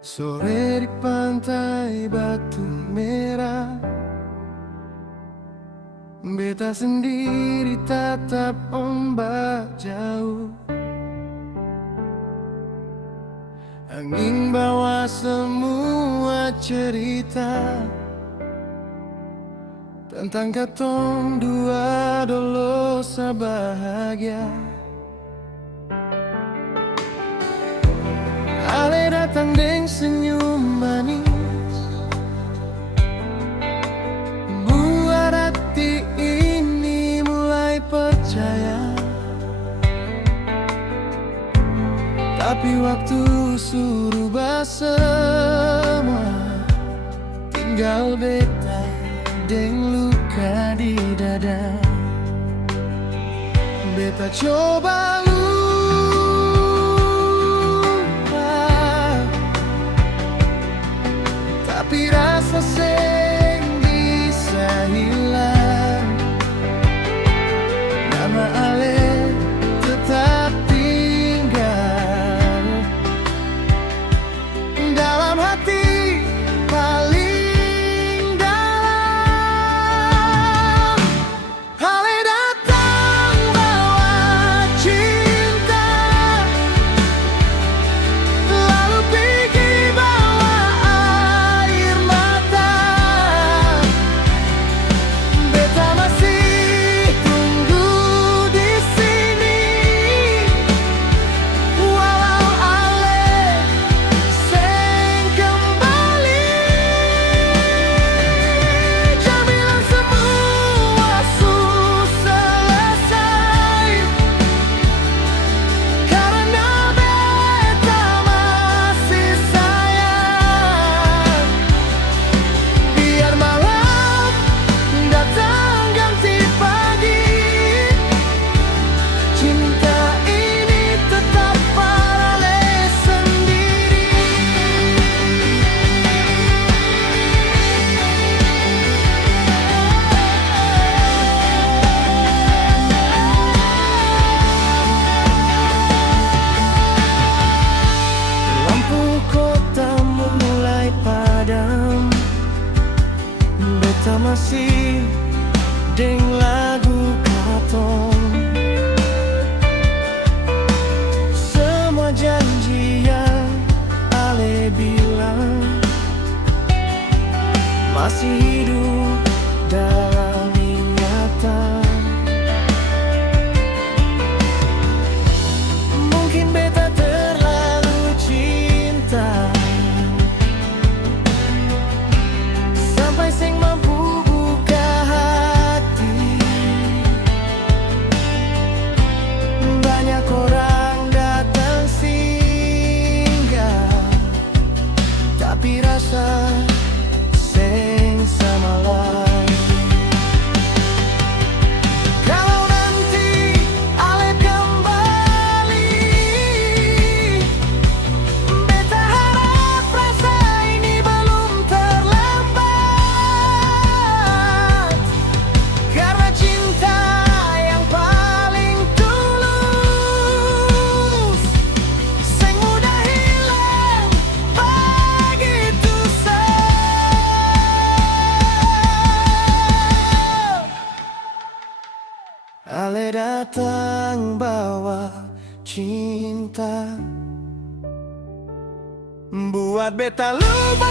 Sore di pantai Batu Merah, beta sendiri tatap ombak jauh. Angin bawa semua cerita tentang katong dua dolo sabahagia. Ale datang deng senyum manis, buat hati ini mulai percaya. Tapi waktu suruh semua, tinggal beta deng luka di dada. Beta coba tapi rasa seng bisa hilang. Nama Ale tetap tinggal dalam hati paling dalam. Ale datang bawa cinta, lalu pergi bawa air mata. Beta masih tunggu di sini, walau Ale seng kembali. Jaminan semua selesai, karena beta masih sayang. Biar malam datang ganti pagi, cinta ini tetap Ale sendiri. Lampu kota mulai padam, beta masih deng lagu katong. Semua janji yang Ale bilang masih hidup dalam ingatan. Mungkin beta terlalu cinta sampai seng mampu buka hati. Banyak orang datang singgah, tapi rasa seng sama lagi. Kalau nanti Ale kembali, beta harap rasa ini belum terlambat, karena cinta yang paling tulus seng mudah hilang begitu saja. Ale datang bawa cinta, buat beta lupa